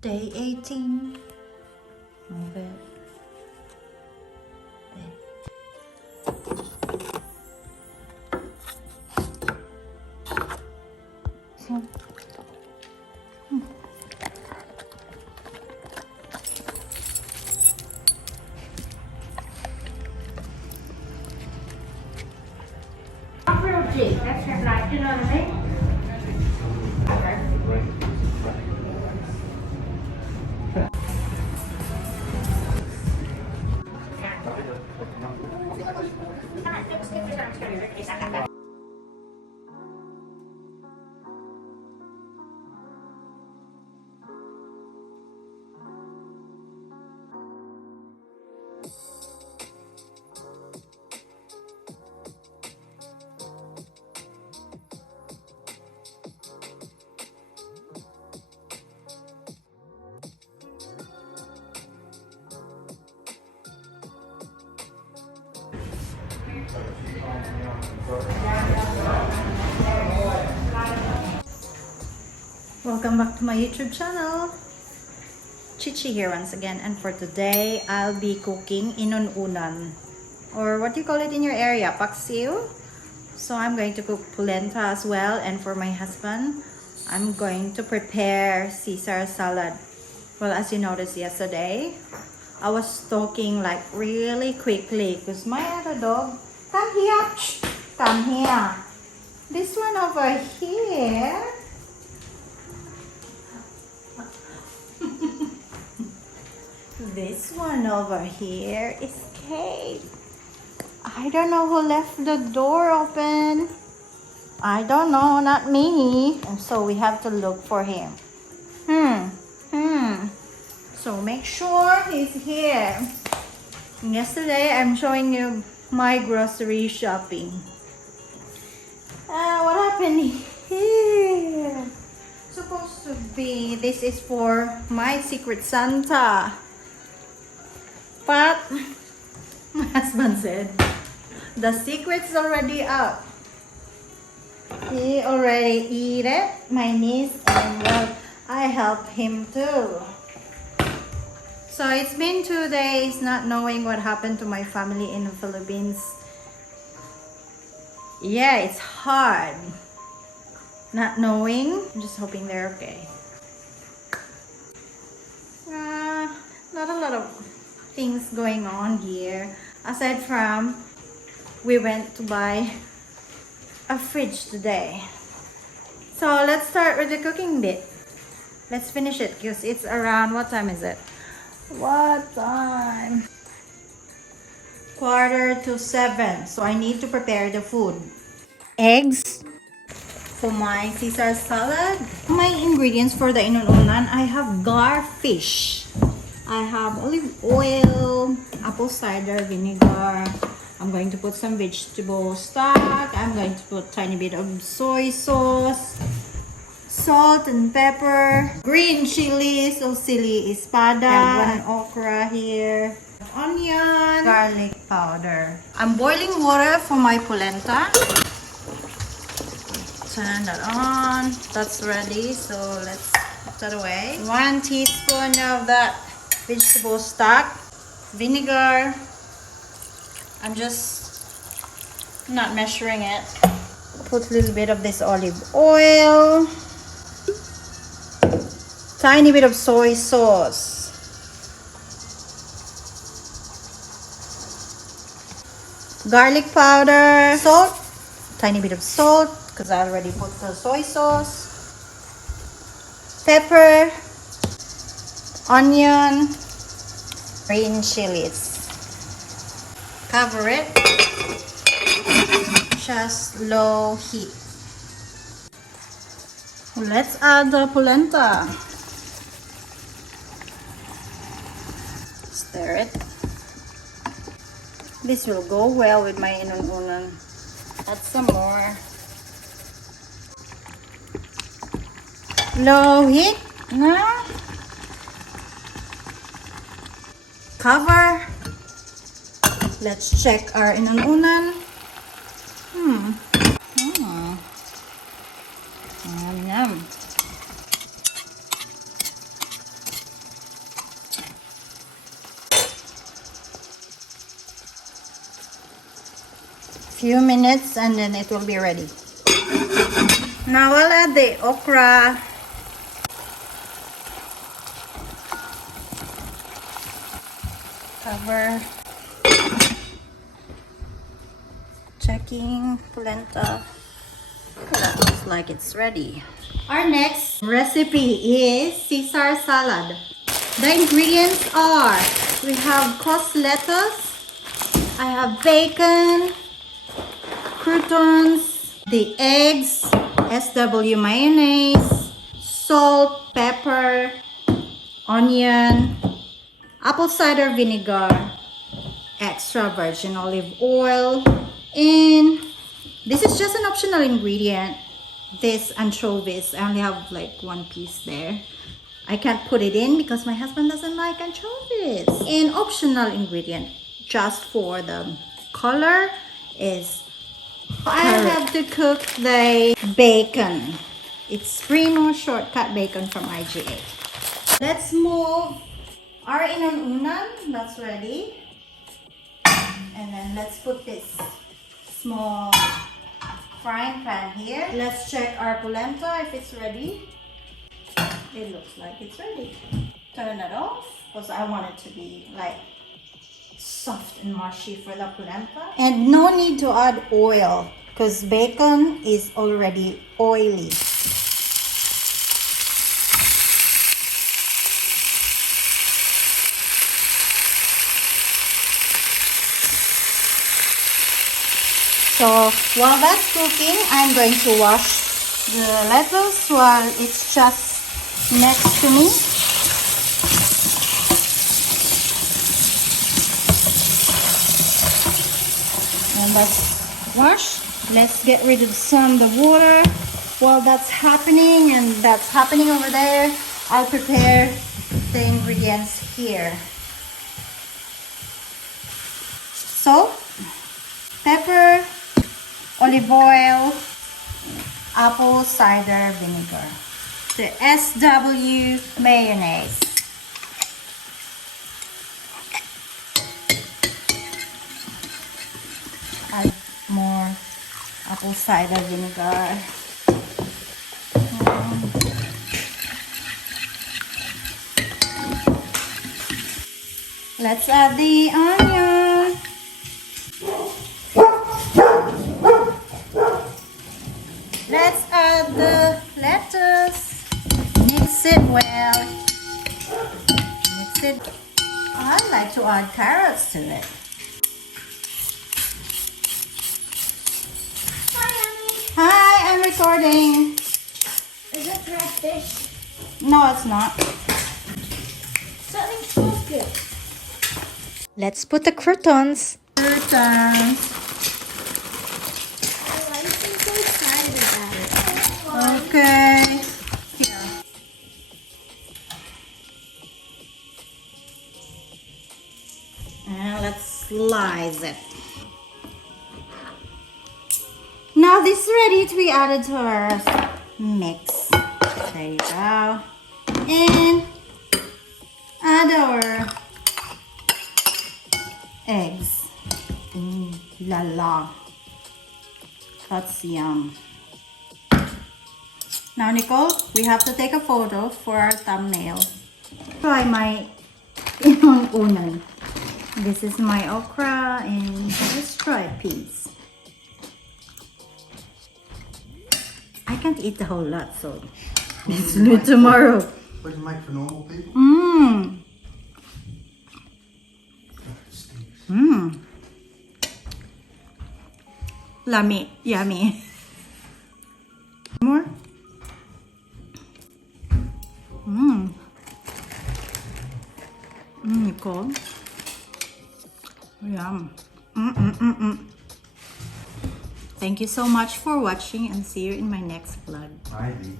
Day 18. Move it. So, That's your life, you know what I mean? welcome back to my YouTube channel. Cheche here once again, and for today I'll be cooking inun-unan, or what do you call it in your area, paksiw. So I'm going to cook polenta as well, and for my husband I'm going to prepare Caesar salad. Well, as you noticed yesterday, I was talking like really quickly because my other dog, come here, come here. This one over here. This one over here is Kate. I don't know who left the door open. I don't know, not me. And so we have to look for him. So make sure he's here. Yesterday, I'm showing you my grocery shopping. What happened here? Supposed to be, this is for my secret Santa. But my husband said the secret's already out. He already eat it, my niece, and well, I help him too. So it's been 2 days not knowing what happened to my family in the Philippines. Yeah, it's hard not knowing. I'm just hoping they're okay. Not a lot of things going on here, aside from we went to buy a fridge today. So let's start with the cooking bit. Let's finish it because it's around, what time is it? What time? 6:45. So I need to prepare the food. Eggs for my Caesar salad. My ingredients for the inun-unan, I have garfish. I have olive oil, apple cider vinegar. I'm going to put some vegetable stock. I'm going to put tiny bit of soy sauce, salt and pepper, green chilies or chili espada. I have one okra here, onion, garlic powder. I'm boiling water for my polenta. Turn that on. That's ready, so let's put that away. 1 teaspoon of that vegetable stock, vinegar. I'm just not measuring it. Put a little bit of this olive oil, tiny bit of soy sauce, garlic powder, salt, tiny bit of salt because I already put the soy sauce, pepper, onion, green chilies. Cover it, just low heat. Let's add the polenta. Stir it. This will go well with my inun-unan. Add some more. Low heat. Now, cover. Let's check our inun-unan. Yum, yum. Few minutes and then it will be ready. Now I'll add the okra. Cover. Checking polenta. That looks like it's ready. Our next recipe is Caesar salad. The ingredients are, we have cost lettuce, I have bacon, croutons, the eggs, SW mayonnaise, salt, pepper, onion, apple cider vinegar, extra virgin olive oil, and this is just an optional ingredient. This anchovies, I only have like one piece there. I can't put it in because my husband doesn't like anchovies. An optional ingredient just for the color is I have to cook the bacon. It's Primo shortcut bacon from IGA. Let's move our inun-unan. That's ready. And then let's put this small frying pan here. Let's check our polenta if it's ready. It looks like it's ready. Turn it off because I want it to be like soft and mushy for the polenta. And no need to add oil because bacon is already oily. So while that's cooking, I'm going to wash the lettuce while it's just next to me. And let's wash. Let's get rid of some of the water. While that's happening and that's happening over there, I'll prepare the ingredients here. Salt, pepper, olive oil, apple cider vinegar, the SW mayonnaise, add more apple cider vinegar, let's add the onion. Let's add the lettuce. Mix it well. Mix it. I like to add carrots to it. Hi, Annie. Hi, I'm recording. Is it catfish? No, it's not. Something smells good. Let's put the croutons. Croutons. Why do you think so excited about it? Okay. Here. And let's slice it. Now this is ready to be added to our mix. There you go. And add our eggs. La la. That's yum. Now, Nicole, we have to take a photo for our thumbnail. Try my inun-unan. This is my okra and let's try peas. I can't eat the whole lot, so let's do it tomorrow. What do you make for normal people? Mmm. Mmm. Yummy, yummy. More? Mmm. Nicole. Yum. Thank you so much for watching and see you in my next vlog. Maybe.